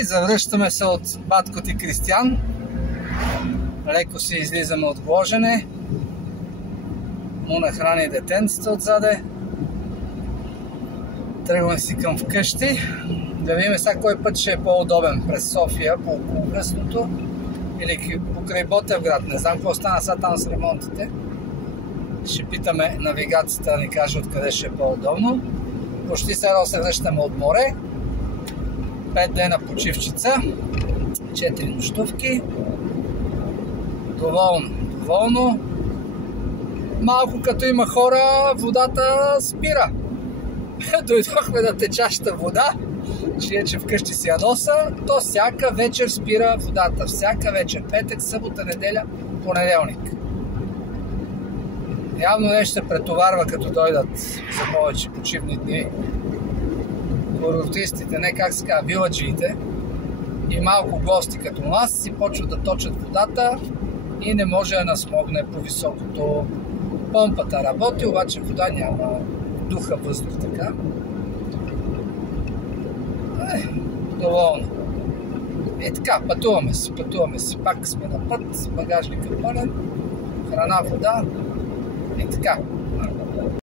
И завръщаме се от батко ти Кристиян. Леко си излизаме от гложене. Му нахрани детенцата отзаде. Тръгваме си към вкъщи. Да видим сега кой път ще е по-удобен през София, по околовръстното или покрай Ботевград. Не знам какво стана сега там с ремонтите. Ще питаме навигацията да ни каже откъде ще е по-удобно. Почти сега се връщаме от море. 5 дена почивчица. 4 нощувки. Доволно. Малко като има хора, водата спира. Дойдохме на течаща вода, че вкъщи си я носа, то всяка вечер спира водата. Всяка вечер. Петък, събота, неделя, понеделник. Явно нещо се претоварва, като дойдат за повече почивни дни. Курортистите, не как се казва, виладжиите и малко гости като нас си почват да точат водата и не може да насмогне по високото. Помпата работи, обаче вода няма, духа въздух така. Доволно. И така, пътуваме си. Пак сме на път, багажника пълен, храна, вода и така.